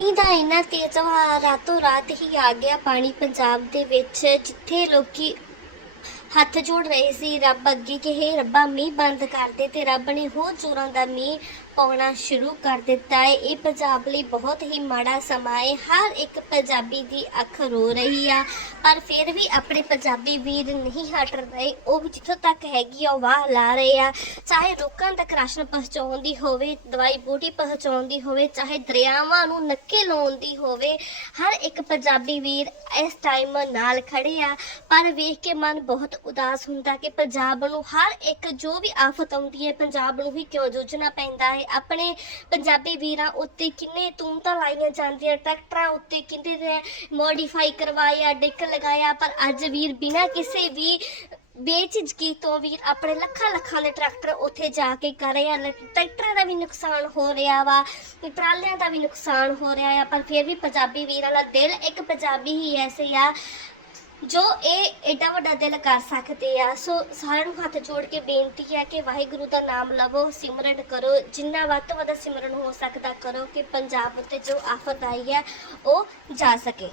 ਪਾਣੀ ਦਾ ਇੰਨਾ ਤੇਜ਼ ਹਵਾ ਰਾਤੋਂ ਰਾਤ ਹੀ ਆ ਗਿਆ। ਪਾਣੀ ਪੰਜਾਬ ਦੇ ਵਿੱਚ ਜਿੱਥੇ ਲੋਕੀ ਹੱਥ ਜੋੜ ਰਹੇ ਸੀ। ਰੱਬ ਅੱਗੇ ਕਿ ਹੇ ਰੱਬਾ, ਮੀਂਹ ਬੰਦ ਕਰ ਦੇ ਤੇ ਰੱਬ ਨੇ ਹੋਰ ਜ਼ੋਰਾਂ ਦਾ ਮੀਂਹ ਪਾਉਣਾ ਸ਼ੁਰੂ ਕਰ ਦਿੱਤਾ ਹੈ ਇਹ ਪੰਜਾਬ ਲਈ ਬਹੁਤ ਹੀ ਮਾੜਾ ਸਮਾਂ ਹੈ ਹਰ ਇੱਕ ਪੰਜਾਬੀ ਦੀ ਅੱਖ ਰੋ ਰਹੀ ਆ। ਪਰ ਫਿਰ ਵੀ ਆਪਣੇ ਪੰਜਾਬੀ ਵੀਰ ਨਹੀਂ ਹਟ ਰਹੇ। ਉਹ ਵੀ ਜਿੱਥੋਂ ਤੱਕ ਹੈਗੀ ਆ, ਉਹ ਵਾਹ ਲਾ ਰਹੇ ਆ। ਚਾਹੇ ਲੋਕਾਂ ਤੱਕ ਰਾਸ਼ਨ ਪਹੁੰਚਾਉਣ ਦੀ ਹੋਵੇ, ਦਵਾਈ ਬੂਟੀ ਪਹੁੰਚਾਉਣ ਦੀ ਹੋਵੇ, ਚਾਹੇ ਦਰਿਆਵਾਂ ਨੂੰ ਨੱਕੇ ਲਾਉਣ ਦੀ ਹੋਵੇ, ਹਰ ਇੱਕ ਪੰਜਾਬੀ ਵੀਰ ਇਸ ਟਾਈਮ ਨਾਲ ਖੜੇ ਆ। ਪਰ ਵੇਖ ਕੇ ਮਨ ਬਹੁਤ ਉਦਾਸ ਹੁੰਦਾ ਕਿ ਪੰਜਾਬ ਨੂੰ ਹਰ ਇੱਕ ਜੋ ਵੀ ਆਫਤ ਆਉਂਦੀ ਹੈ, ਪੰਜਾਬ ਨੂੰ ਵੀ ਕਿਉਂ ਜੂਝਣਾ ਪੈਂਦਾ ਹੈ? ਆਪਣੇ ਪੰਜਾਬੀ ਵੀਰਾਂ ਉੱਤੇ ਕਿੰਨੇ ਤੂਮਤਾਂ ਲਾਈਆਂ ਜਾਂਦੀਆਂ, ਟਰੈਕਟਰਾਂ ਉੱਤੇ ਕਿੰਨੇ ਦੇ ਮੋਡੀਫਾਈ ਕਰਵਾਇਆ ਡਿੱਕ ਲਗਾਇਆ, ਪਰ ਅੱਜ ਵੀਰ ਬਿਨਾਂ ਕਿਸੇ ਵੀ ਬੇਝਿਜਕੀ ਤੋਂ ਵੀਰ ਆਪਣੇ ਲੱਖਾਂ ਲੱਖਾਂ ਦੇ ਟਰੈਕਟਰ ਉੱਥੇ ਜਾ ਕੇ ਕਰ ਰਹੇ ਆ ਟਰੈਕਟਰਾਂ ਦਾ ਵੀ ਨੁਕਸਾਨ ਹੋ ਰਿਹਾ ਵਾ, ਟਰਾਲਿਆਂ ਦਾ ਵੀ ਨੁਕਸਾਨ ਹੋ ਰਿਹਾ ਆ, ਪਰ ਫਿਰ ਵੀ ਪੰਜਾਬੀ ਵੀਰਾਂ ਦਾ ਦਿਲ ਇੱਕ ਪੰਜਾਬੀ ਹੀ ਐਸੇ ਆ ਜੋ ਇਹ ਏਡਾ ਵੱਡਾ ਦਿਲ ਕਰ ਸਕਦੇ ਆ, ਸੋ ਸਾਰਿਆਂ ਨੂੰ ਹੱਥ ਜੋੜ ਕੇ ਬੇਨਤੀ ਹੈ ਕਿ ਵਾਹਿਗੁਰੂ ਦਾ ਨਾਮ ਲਵੋ, ਸਿਮਰਨ ਕਰੋ, ਜਿੰਨਾ ਵੱਧ ਤੋਂ ਵੱਧ ਸਿਮਰਨ ਹੋ ਸਕਦਾ ਕਰੋ ਕਿ ਪੰਜਾਬ ਉੱਤੇ ਜੋ ਆਫਤ ਆਈ ਹੈ, ਉਹ ਜਾ ਸਕੇ।